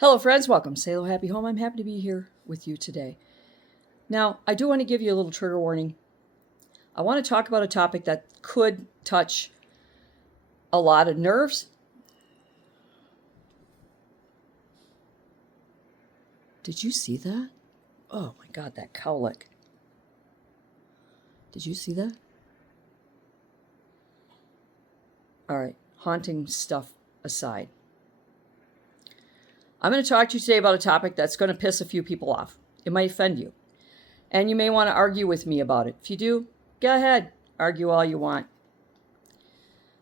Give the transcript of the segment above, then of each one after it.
Hello, friends. Welcome. Say hello, happy home. I'm happy to be here with you today. Now, I do want to give you a little trigger warning. I want to talk about a topic that could touch a lot of nerves. Did you see that? Oh my God, that cowlick. Did you see that? All right, haunting stuff aside. I'm going to talk to you today about a topic that's going to piss a few people off. It might offend you. And you may want to argue with me about it. If you do, go ahead. Argue all you want.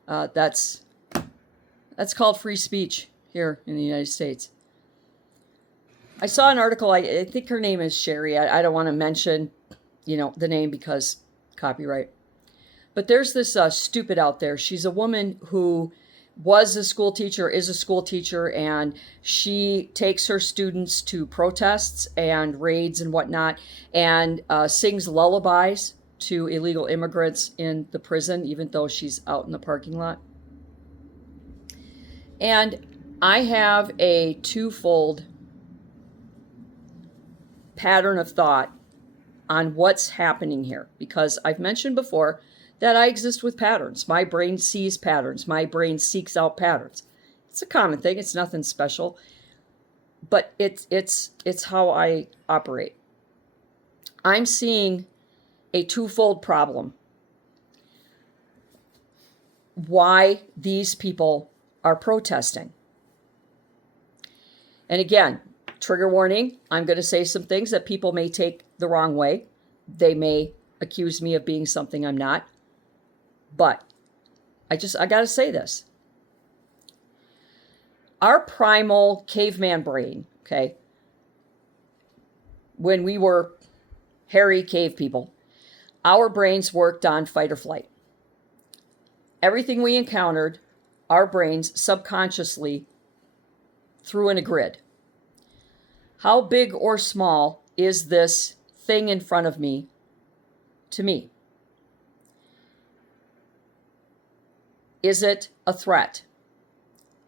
That's called free speech here in the United States. I saw an article. I think her name is Sherry. I don't want to mention, the name because copyright. But there's this stupid out there. She's a woman who was a school teacher, is a school teacher, and she takes her students to protests and raids and whatnot, and sings lullabies to illegal immigrants in the prison, even though she's out in the parking lot. And I have a twofold pattern of thought on what's happening here, because I've mentioned before that I exist with patterns. My brain sees patterns. My brain seeks out patterns. It's a common thing. It's nothing special, but it's how I operate. I'm seeing a twofold problem. Why these people are protesting. And again, trigger warning, I'm going to say some things that people may take the wrong way. They may accuse me of being something I'm not. But I got to say this. Our primal caveman brain, okay, when we were hairy cave people, our brains worked on fight or flight. Everything we encountered, our brains subconsciously threw in a grid. How big or small is this thing in front of me to me? Is it a threat?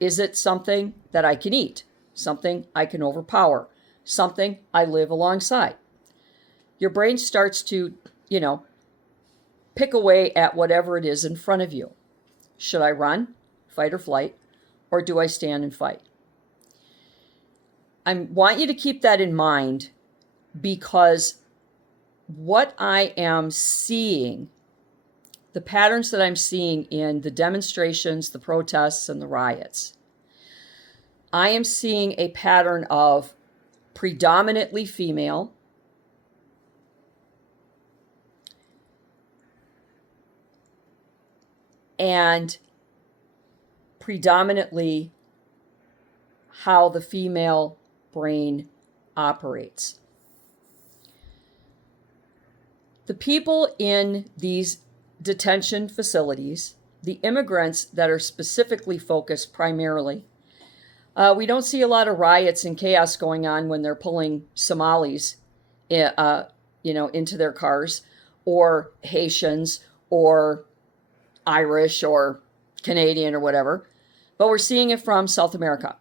Is it something that I can eat? Something I can overpower? Something I live alongside? Your brain starts to, pick away at whatever it is in front of you. Should I run, fight or flight, or do I stand and fight? I want you to keep that in mind, because what I am seeing, the patterns that I'm seeing in the demonstrations, the protests, and the riots, I am seeing a pattern of predominantly female, and predominantly how the female brain operates. The people in these detention facilities, the immigrants that are specifically focused primarily, we don't see a lot of riots and chaos going on when they're pulling Somalis, into their cars, or Haitians, or Irish, or Canadian, or whatever. But we're seeing it from South America.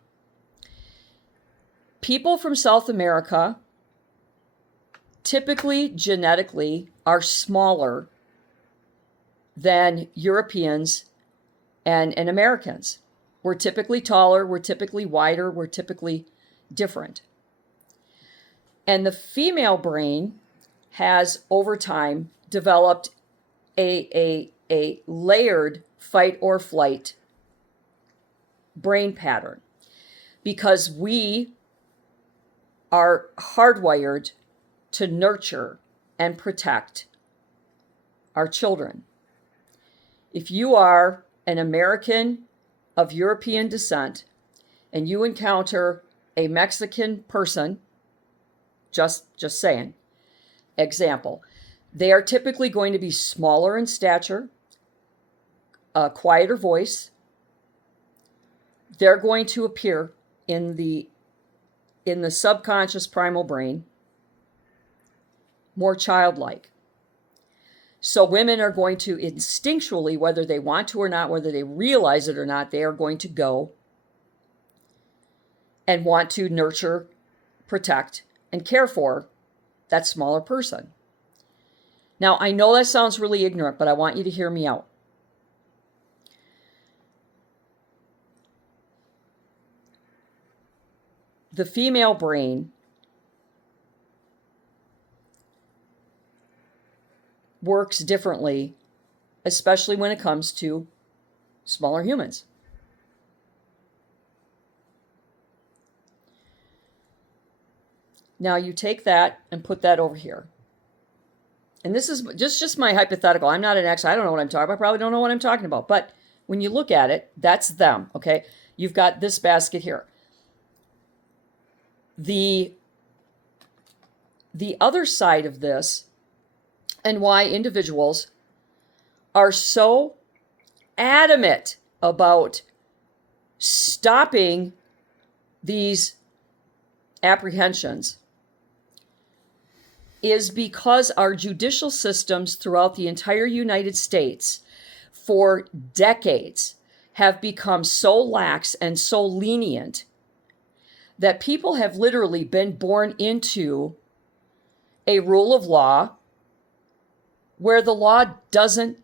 People from South America typically genetically are smaller than Europeans and Americans. We're typically taller, we're typically wider, we're typically different. And the female brain has, over time, developed a layered fight or flight brain pattern, because we are hardwired to nurture and protect our children. If you are an American of European descent and you encounter a Mexican person, just saying, example, they are typically going to be smaller in stature, a quieter voice. They're going to appear in the subconscious primal brain more childlike. So women are going to instinctually, whether they want to or not, whether they realize it or not, they are going to go and want to nurture, protect, and care for that smaller person. Now, I know that sounds really ignorant, but I want you to hear me out. The female brain works differently, especially when it comes to smaller humans. Now you take that and put that over here. And this is just my hypothetical. I'm not an expert. I don't know what I'm talking about. I probably don't know what I'm talking about. But when you look at it, that's them, okay? You've got this basket here. The other side of this, and why individuals are so adamant about stopping these apprehensions, is because our judicial systems throughout the entire United States for decades have become so lax and so lenient that people have literally been born into a rule of law where the law doesn't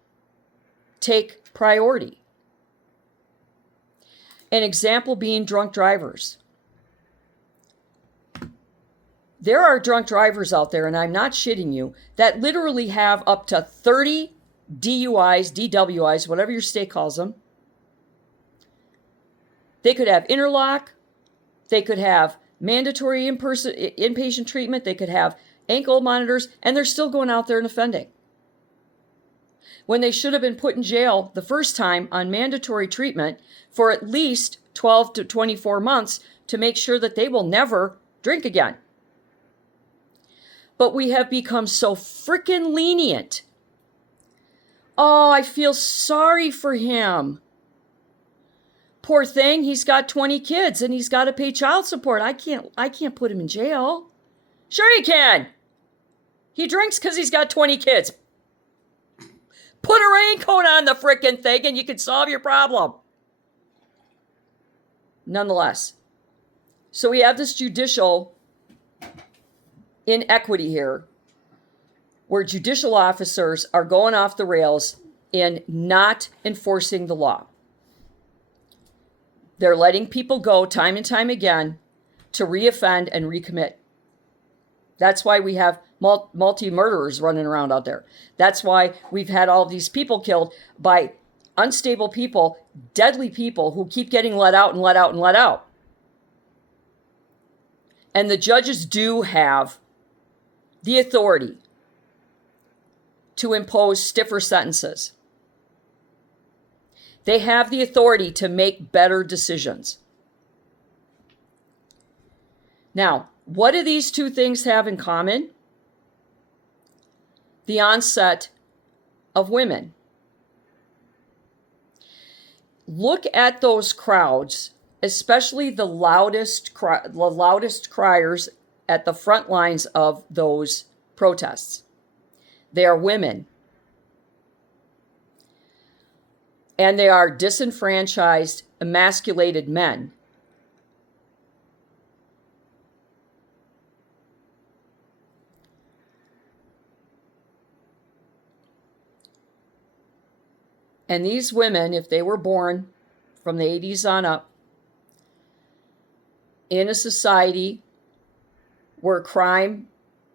take priority. An example being drunk drivers. There are drunk drivers out there, and I'm not shitting you, that literally have up to 30 DUIs, DWIs, whatever your state calls them. They could have interlock. They could have mandatory inpatient treatment. They could have ankle monitors, and they're still going out there and offending. When they should have been put in jail the first time on mandatory treatment for at least 12 to 24 months to make sure that they will never drink again. But we have become so freaking lenient. Oh, I feel sorry for him. Poor thing, he's got 20 kids and he's got to pay child support. I can't put him in jail. Sure you can. He drinks because he's got 20 kids. Put a raincoat on the frickin' thing and you can solve your problem. Nonetheless. So we have this judicial inequity here where judicial officers are going off the rails in not enforcing the law. They're letting people go time and time again to reoffend and recommit. That's why we have multi-murderers running around out there. That's why we've had all these people killed by unstable people, deadly people who keep getting let out and let out and let out. And the judges do have the authority to impose stiffer sentences. They have the authority to make better decisions. Now, what do these two things have in common? The onset of women. Look at those crowds, especially the loudest criers at the front lines of those protests. They are women. And they are disenfranchised, emasculated men. And these women, if they were born from the 80s on up, in a society where crime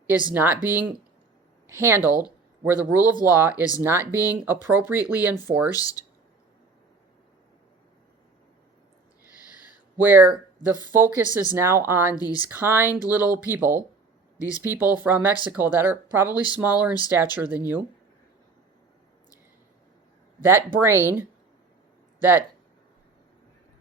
is not being handled, where the rule of law is not being appropriately enforced, where the focus is now on these kind little people, these people from Mexico that are probably smaller in stature than you, that brain that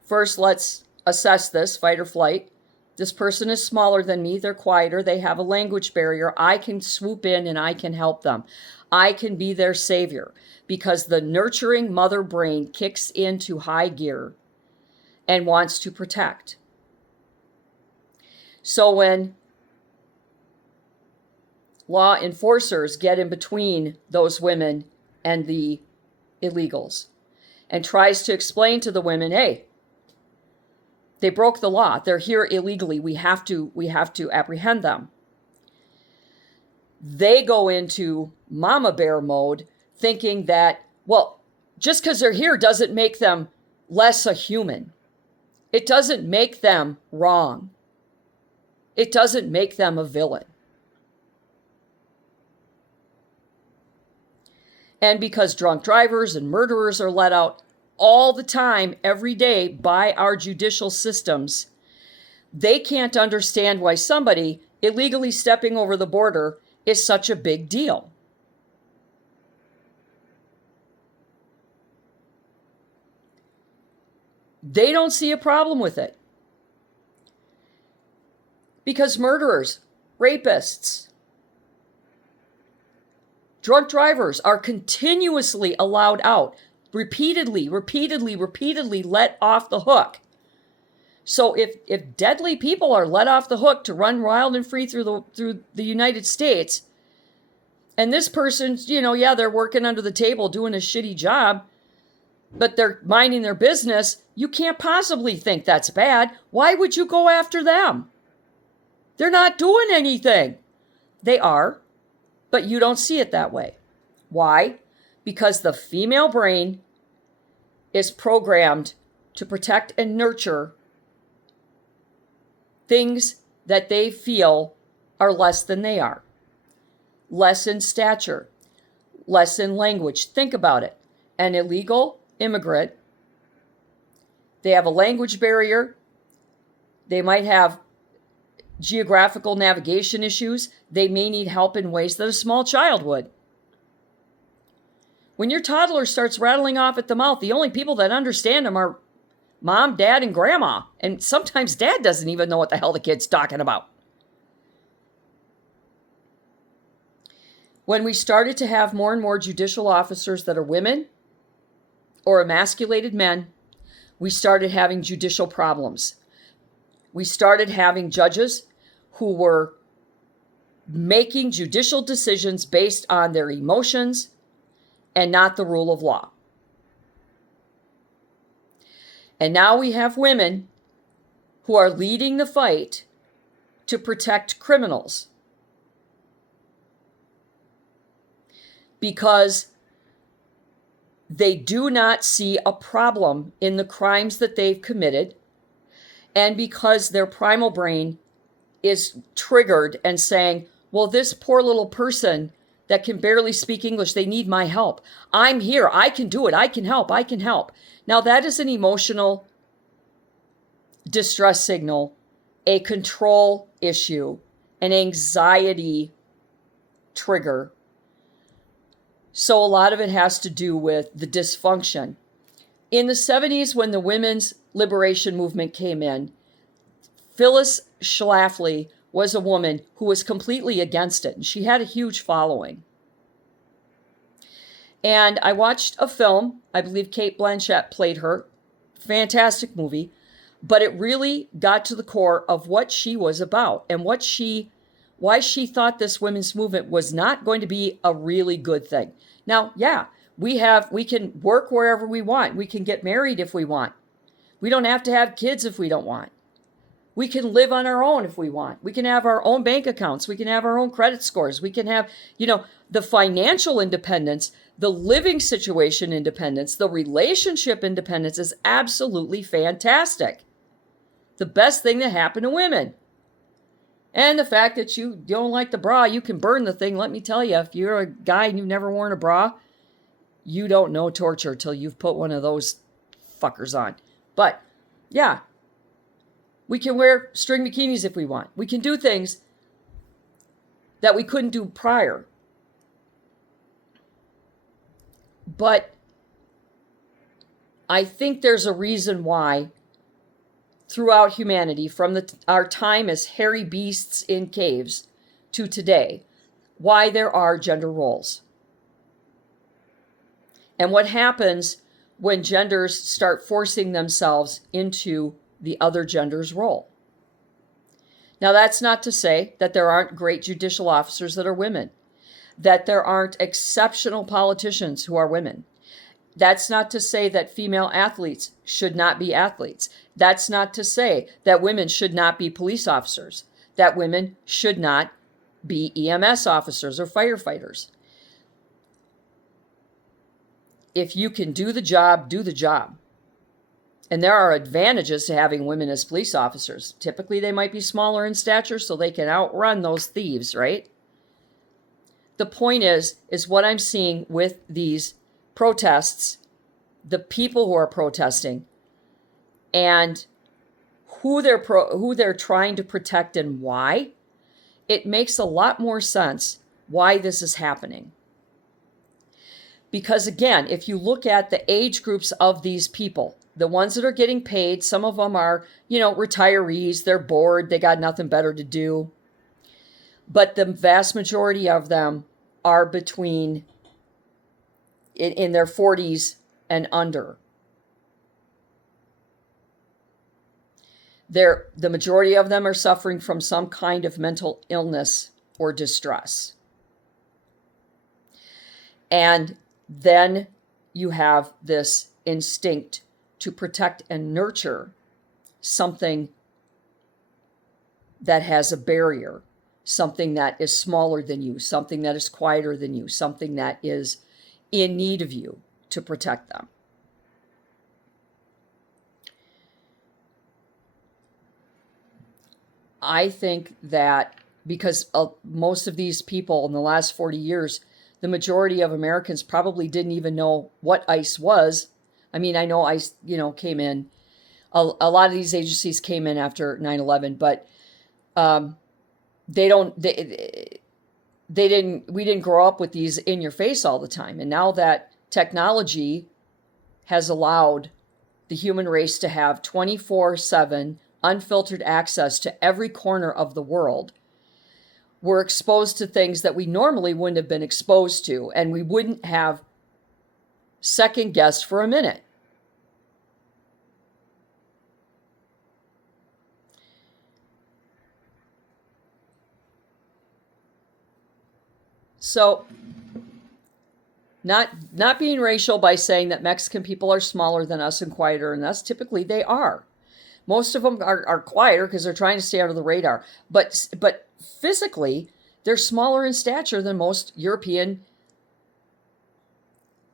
first let's assess this, fight or flight. This person is smaller than me. They're quieter. They have a language barrier. I can swoop in and I can help them. I can be their savior because the nurturing mother brain kicks into high gear and wants to protect. So when law enforcers get in between those women and the illegals and tries to explain to the women, hey, They broke the law. They're here illegally. We have to apprehend them. They go into mama bear mode thinking that, well, just because they're here doesn't make them less a human. It doesn't make them wrong. It doesn't make them a villain. And because drunk drivers and murderers are let out all the time, every day, by our judicial systems, they can't understand why somebody illegally stepping over the border is such a big deal. They don't see a problem with it. Because murderers, rapists, drunk drivers are continuously allowed out, repeatedly let off the hook. So if deadly people are let off the hook to run wild and free through the United States, and this person's, they're working under the table doing a shitty job, but they're minding their business, you can't possibly think that's bad. Why would you go after them? They're not doing anything. They are, but you don't see it that way. Why? Because the female brain is programmed to protect and nurture things that they feel are less than they are. Less in stature, less in language. Think about it. An illegal immigrant, they have a language barrier. They might have geographical navigation issues. They may need help in ways that a small child would. When your toddler starts rattling off at the mouth, the only people that understand them are mom, dad, and grandma. And sometimes dad doesn't even know what the hell the kid's talking about. When we started to have more and more judicial officers that are women or emasculated men, we started having judicial problems. We started having judges who were making judicial decisions based on their emotions and not the rule of law. And now we have women who are leading the fight to protect criminals because they do not see a problem in the crimes that they've committed, and because their primal brain is triggered and saying, well, this poor little person that can barely speak English, they need my help. I'm here. I can do it. I can help. I can help. Now, that is an emotional distress signal, a control issue, an anxiety trigger. So a lot of it has to do with the dysfunction. In the 70s, when the women's liberation movement came in, Phyllis Schlafly was a woman who was completely against it, and she had a huge following. And I watched a film, I believe Cate Blanchett played her, fantastic movie, but it really got to the core of what she was about and why she thought this women's movement was not going to be a really good thing. Now, yeah, we can work wherever we want. We can get married if we want. We don't have to have kids if we don't want. We can live on our own if we want. We can have our own bank accounts. We can have our own credit scores. We can have, the financial independence, the living situation independence, the relationship independence is absolutely fantastic. The best thing that happened to women. And the fact that you don't like the bra, you can burn the thing. Let me tell you, if you're a guy and you've never worn a bra, you don't know torture till you've put one of those fuckers on. But yeah, we can wear string bikinis if we want. We can do things that we couldn't do prior. But I think there's a reason why throughout humanity, from our time as hairy beasts in caves to today, why there are gender roles. And what happens when genders start forcing themselves into the other gender's role. Now, that's not to say that there aren't great judicial officers that are women, that there aren't exceptional politicians who are women. That's not to say that female athletes should not be athletes. That's not to say that women should not be police officers, that women should not be EMS officers or firefighters. If you can do the job, do the job. And there are advantages to having women as police officers. Typically, they might be smaller in stature so they can outrun those thieves, right? The point is what I'm seeing with these protests, the people who are protesting, and who they're trying to protect and why, it makes a lot more sense why this is happening. Because again, if you look at the age groups of these people, the ones that are getting paid, some of them are, retirees, they're bored, they got nothing better to do. But the vast majority of them are between in their 40s and under. The majority of them are suffering from some kind of mental illness or distress. And then you have this instinct to protect and nurture something that has a barrier, something that is smaller than you, something that is quieter than you, something that is in need of you to protect them. I think that because most of these people in the last 40 years, the majority of Americans probably didn't even know what ICE was. I mean, I know ICE, came in. A lot of these agencies came in after 9/11, but we didn't grow up with these in your face all the time. And now that technology has allowed the human race to have 24/7 unfiltered access to every corner of the world, we're exposed to things that we normally wouldn't have been exposed to, and we wouldn't have second guessed for a minute. So, not being racial by saying that Mexican people are smaller than us and quieter than us, typically they are. Most of them are quieter because they're trying to stay out of the radar. But physically, they're smaller in stature than most European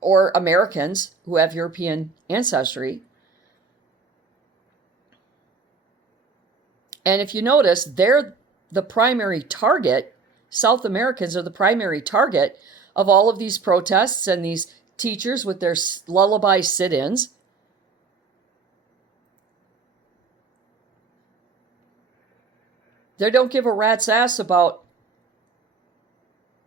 or Americans who have European ancestry. And if you notice, they're the primary target. South Americans are the primary target of all of these protests and these teachers with their lullaby sit-ins. They don't give a rat's ass about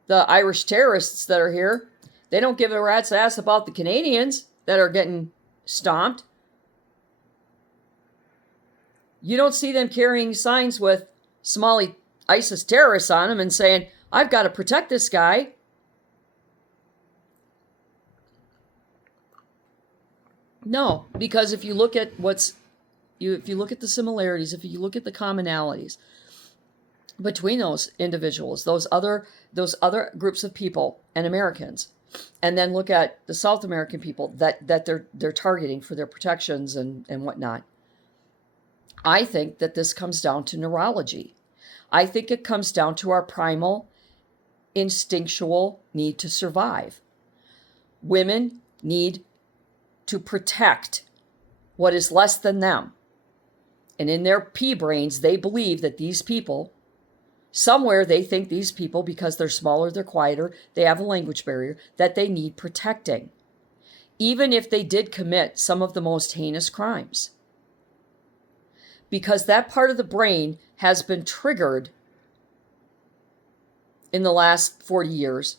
the Irish terrorists that are here. They don't give a rat's ass about the Canadians that are getting stomped. You don't see them carrying signs with Somali ISIS terrorists on them and saying, I've got to protect this guy. No, because if you look at if you look at the similarities, if you look at the commonalities between those individuals, those other groups of people and Americans, and then look at the South American people that they're targeting for their protections and whatnot, I think that this comes down to neurology. I think it comes down to our primal instinctual need to survive. Women need to protect what is less than them. And in their pea brains, they believe that these people, somewhere they think these people, because they're smaller, they're quieter, they have a language barrier, that they need protecting. Even if they did commit some of the most heinous crimes. Because that part of the brain has been triggered in the last 40 years.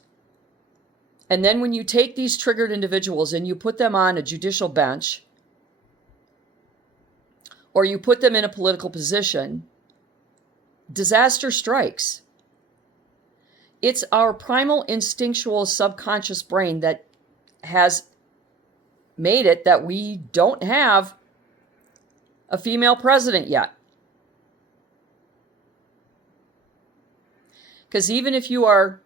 And then when you take these triggered individuals and you put them on a judicial bench, or you put them in a political position, disaster strikes. It's our primal instinctual subconscious brain that has made it that we don't have a female president yet. Because even if you are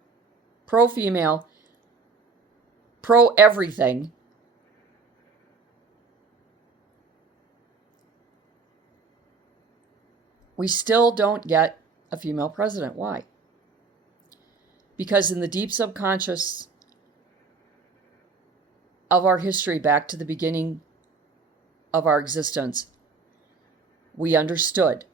pro-female, pro-everything, we still don't get a female president. Why? Because in the deep subconscious of our history, back to the beginning of our existence, we understood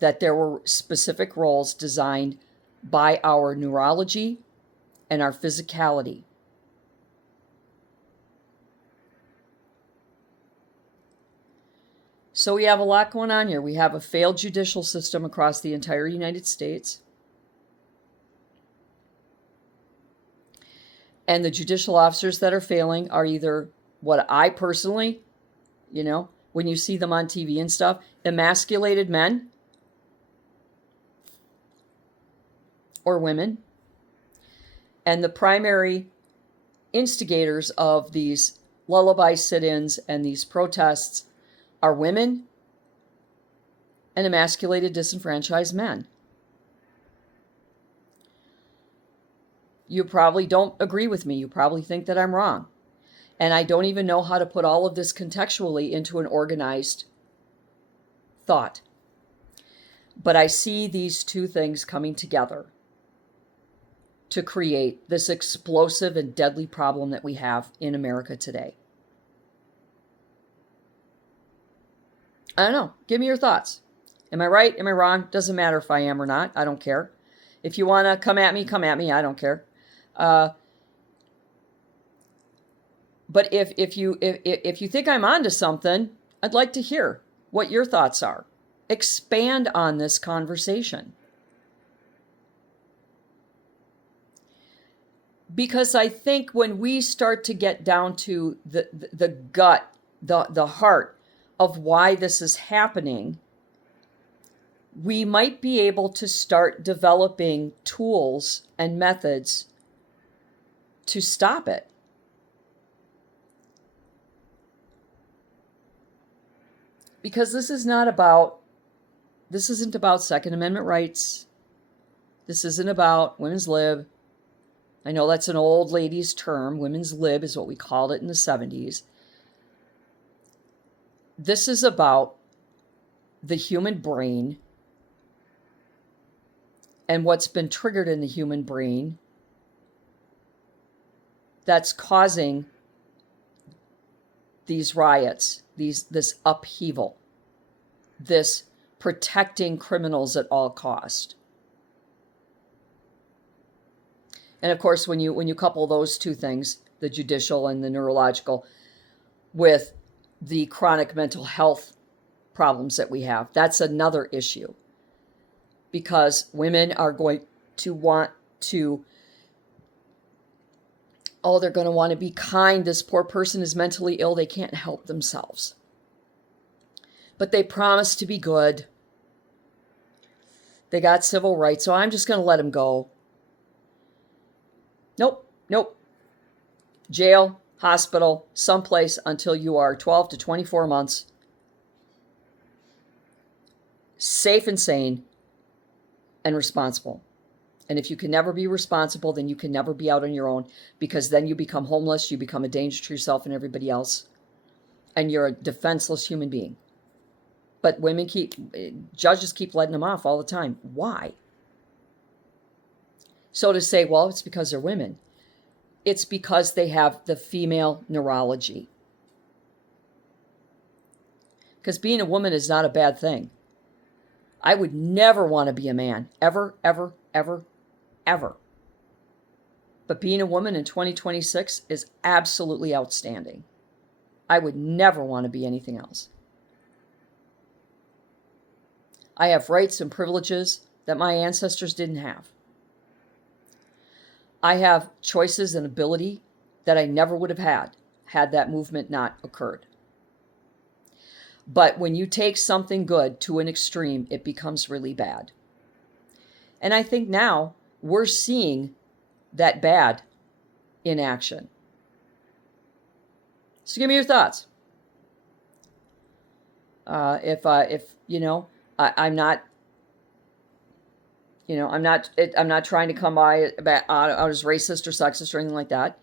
that there were specific roles designed by our neurology and our physicality. So we have a lot going on here. We have a failed judicial system across the entire United States. And the judicial officers that are failing are either what I personally, when you see them on TV and stuff, emasculated men or women. And the primary instigators of these lullaby sit-ins and these protests are women and emasculated, disenfranchised men. You probably don't agree with me. You probably think that I'm wrong. And I don't even know how to put all of this contextually into an organized thought. But I see these two things coming together to create this explosive and deadly problem that we have in America today. I don't know. Give me your thoughts. Am I right? Am I wrong? Doesn't matter if I am or not. I don't care. If you want to come at me, come at me. I don't care. But if you think I'm onto something, I'd like to hear what your thoughts are. Expand on this conversation. Because I think when we start to get down to the gut, the heart of why this is happening, we might be able to start developing tools and methods to stop it. Because this isn't about Second Amendment rights. This isn't about women's lib. I know that's an old lady's term. Women's lib is what we called it in the 70s. This is about the human brain and what's been triggered in the human brain that's causing these riots, this upheaval, this protecting criminals at all cost. And of course, when you couple those two things, the judicial and the neurological, with the chronic mental health problems that we have, that's another issue. Because women are going to want to, they're going to want to be kind. This poor person is mentally ill. They can't help themselves. But they promise to be good. They got civil rights, so I'm just going to let them go. Nope. Jail, hospital, someplace until you are 12 to 24 months. Safe and sane and responsible. And if you can never be responsible, then you can never be out on your own, because then you become homeless, you become a danger to yourself and everybody else, and you're a defenseless human being. But judges keep letting them off all the time. Why? So to say, well, it's because they're women. It's because they have the female neurology. Because being a woman is not a bad thing. I would never want to be a man. Ever, ever, ever, ever. But being a woman in 2026 is absolutely outstanding. I would never want to be anything else. I have rights and privileges that my ancestors didn't have. I have choices and ability that I never would have had that movement not occurred. But when you take something good to an extreme, it becomes really bad. And I think now we're seeing that bad in action. So give me your thoughts. I'm not trying to come out as racist or sexist or anything like that.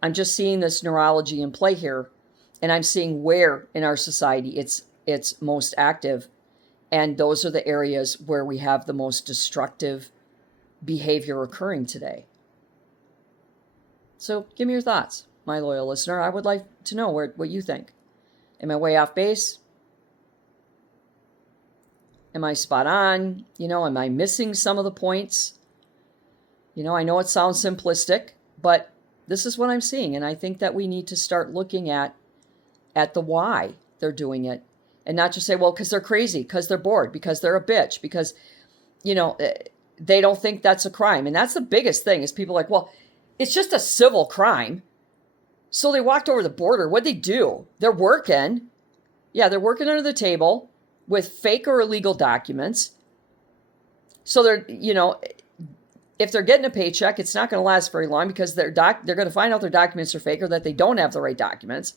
I'm just seeing this neurology in play here, and I'm seeing where in our society it's it's most active. And those are the areas where we have the most destructive behavior occurring today. So give me your thoughts, my loyal listener. I would like to know what you think. Am I way off base? Am I spot on? Am I missing some of the points? I know it sounds simplistic, but this is what I'm seeing. And I think that we need to start looking at the why they're doing it. And not just say, well, because they're crazy, because they're bored, because they're a bitch, because, they don't think that's a crime. And that's the biggest thing is people are like, well, it's just a civil crime. So they walked over the border. What'd they do? They're working. Yeah, they're working under the table with fake or illegal documents. So they're, if they're getting a paycheck, it's not going to last very long because they're going to find out their documents are fake or that they don't have the right documents.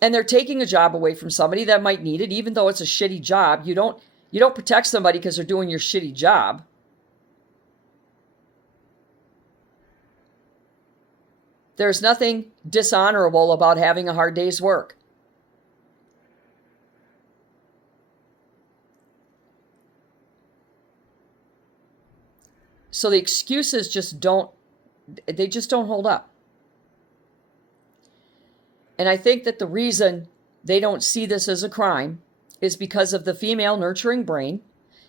And they're taking a job away from somebody that might need it, even though it's a shitty job. You don't protect somebody because they're doing your shitty job. There's nothing dishonorable about having a hard day's work. So the excuses just don't hold up. And I think that the reason they don't see this as a crime is because of the female nurturing brain.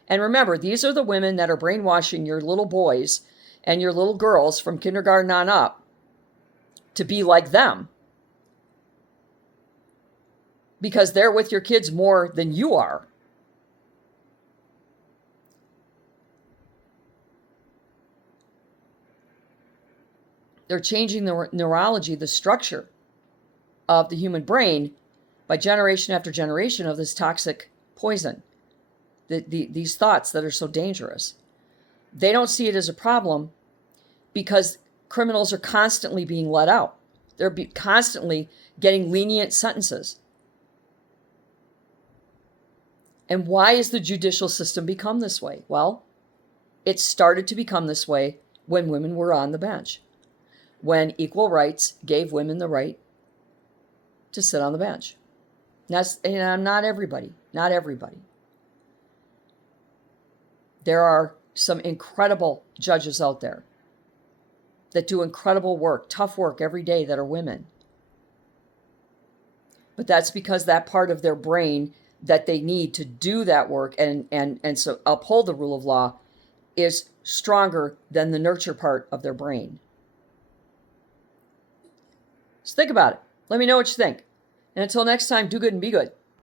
And remember, these are the women that are brainwashing your little boys and your little girls from kindergarten on up to be like them. Because they're with your kids more than you are. They're changing the neurology, the structure of the human brain by generation after generation of this toxic poison, these thoughts that are so dangerous. They don't see it as a problem because criminals are constantly being let out. They're constantly getting lenient sentences. And why has the judicial system become this way? Well, it started to become this way when women were on the bench, when equal rights gave women the right to sit on the bench. That's, not everybody. There are some incredible judges out there that do incredible work, tough work every day that are women. But that's because that part of their brain that they need to do that work and so uphold the rule of law is stronger than the nurture part of their brain. So think about it. Let me know what you think. And until next time, do good and be good.